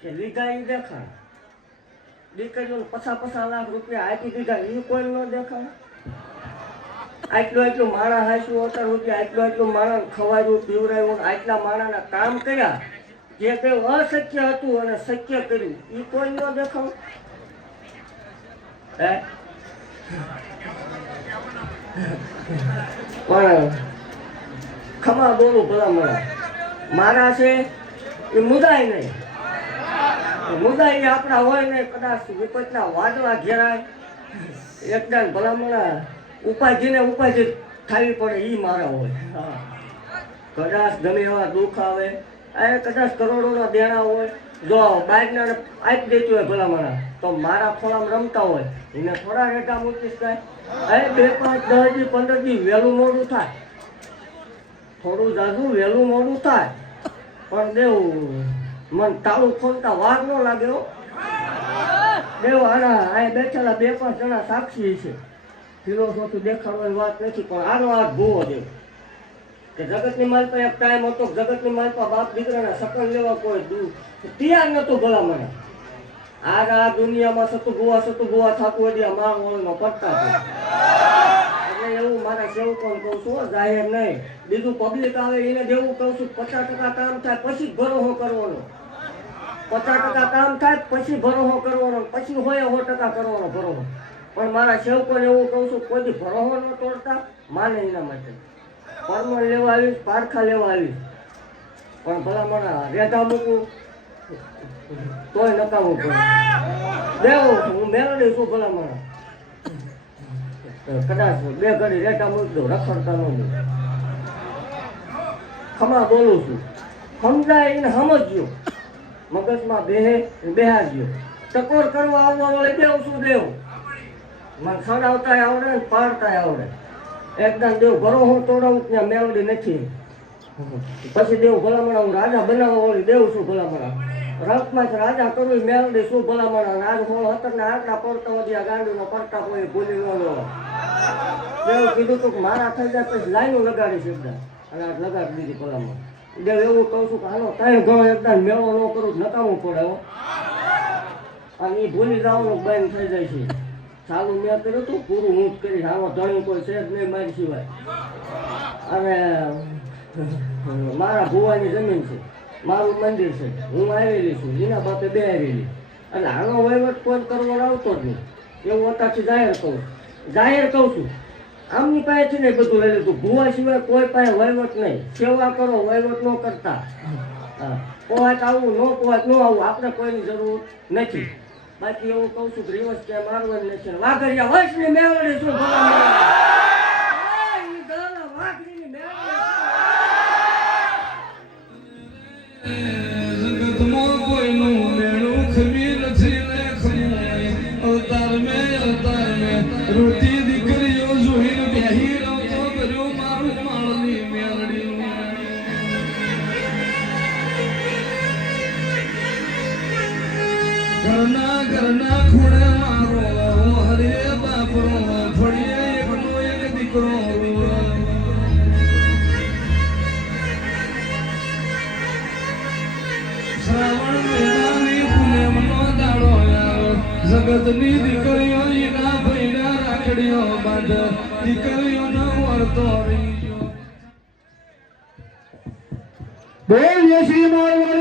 કે લીધા એ દેખાય, દીકરીઓને 50 લાખ રૂપિયા આપી દીધા એ કોઈ ન દેખાય. આટલું માણસ હાંસવું અત્યાર સુધી આટલું માણસ ખવાયું પીવરાયું, આટલા માણસના કામ કર્યા, જે કંઈ અશક્ય હતું અને શક્ય કર્યું એ કોઈ ન દેખાવ. પણ ખમા બોલું ભલા મારા છે એ મુદાય નહીં, મુદાય આપણા હોય ને કદાચ વિપતના વાદળા ઘેરાય એકદમ ભલામણા ઉપાધિને ઉપાધિ થવી પડે એ મારા હોય. કદાચ ગમે એવા દુઃખ આવે, કદાચ કરોડોના દેણા હોય, જો બાઇકના આપી દેતી હોય ભલામણા તો મારા ખોળામાં રમતા હોય એને થોડા રેટા મૂકીશ કાંઈ. 2, 5, 10 દી 15 દી વહેલું મોડું થાય, થોડું જાજુ વહેલું મોડું થાય, પણ દેવું મન તાળું ખોલતા વાર ન લાગે. દેવ આના આ બેઠેલા 2-5 જણા સાક્ષી છે, ફિલોસોફી દેખાડવાની વાત નથી, પણ આનો હાથ ભૂવો દેવ કે જગતની માલપા એક ટાઈમ હતો, જગતની માલપા બાપ દીકરાના સકન લેવા કોઈ તૈયાર નતું ભલામણ. આ દુનિયામાં સતું ભુવા થતું હોય માર ઓળનો પડતા છે. એટલે એવું મારા સેવકોને કહું છું, જાહેર નહીં, બીજું પબ્લિક આવે એને જેવું કહું છું 50% કામ થાય પછી ભરોસો કરવાનો, 50% કામ થાય પછી ભરોસો કરવાનો, પછી હોય 100% કરવાનો ભરોસો. પણ મારા સેવકોને એવું કહું છું, કોઈ ભરોસો ન તોડતા માને એના માટે પરમણ લેવા આવીશ, પારખા લેવા આવીશ, પણ ભલામણા રેઢા મૂકું તોય નકામું પડે. દેવું હું મેળવી છું ભલામણા, કદાચ 2 ઘડી રેઢા મૂકી દઉં, રખડતા ન દઉં. ખમા બોલું છું, સમજાય એને સમજજો, મગજમાં બેહાડજો. ટકોર કરવા આવવા વાળે દેવું શું દેવું, મને સડાવતા આવડે ને પાડતા આવડે. એકદમ દેવ ઘરો હું તોડાવું ત્યાં મેળવી નથી, પછી દેવ ભલામણા હું રાજા બનાવવા વાળી દેવું છું ભલામણા. રથમાં રાજા કરવું મેળવી શું ભલામણા. આજ હું હતરના આટલા પડતા વધ્યા ગાંડીનો પડતા કોઈ ભૂલી ન લેવા. દેવ કીધું તું મારા થઈ જાય પછી લાઈનું લગાડીશ એકદમ, અને આજ લગાડી દીધી ભલામણ. દેવ એવું કહું છું કે હાલો 3 ઘણો એકદમ મેળો ન કરું નકામું પડે. અને એ ભૂલી જવાનું બંધ થઈ જાય છે. ચાલુ મેં કર્યું હતું પૂરું હું જ કરીશ, આમાં ધણી કોઈ છે જ નહીં મારી સિવાય. અને મારા ભુવાની જમીન છે, મારું મંદિર છે, હું આવેલી છું, એના બાપે બે આવેલી. એટલે આનો વહીવટ કોઈ કરવાનો આવતો જ નહીં. એવું અત્યારથી જાહેર કહું છું. આમની પાસેથી નહીં બધું લઈ લીધું, ભુવા સિવાય કોઈ પાસે વહીવટ નહીં. સેવા કરો, વહીવટ ન કરતા. પોવાત આવું ન પોવાત ન આવું, આપણે કોઈની જરૂર નથી. બાકી એવું કહું છું રિવર્સ કે મારવાની નથી. વાઘરિયા વંશની મેળવણી શું વાઘરીની જગતમાં કોઈનું મેળું ખમી નથી ને અવતાર મેં રોટી દીકરીઓ જોઈને બેહી રમતો કર્યો મારું માળની મેળડી. ઘરના ખૂણે મારો હરે બાપરો ફળીએ એકનો એક દીકરો. શ્રાવણ મહિનાની પૂનમનો દાડો આવ્યો, જગતની દીકરીઓ એના ભૈડા રાખડીઓ બાંધ, દીકરીઓનો વર્તો રહી ગયો. બોલ શ્રી મારવાડી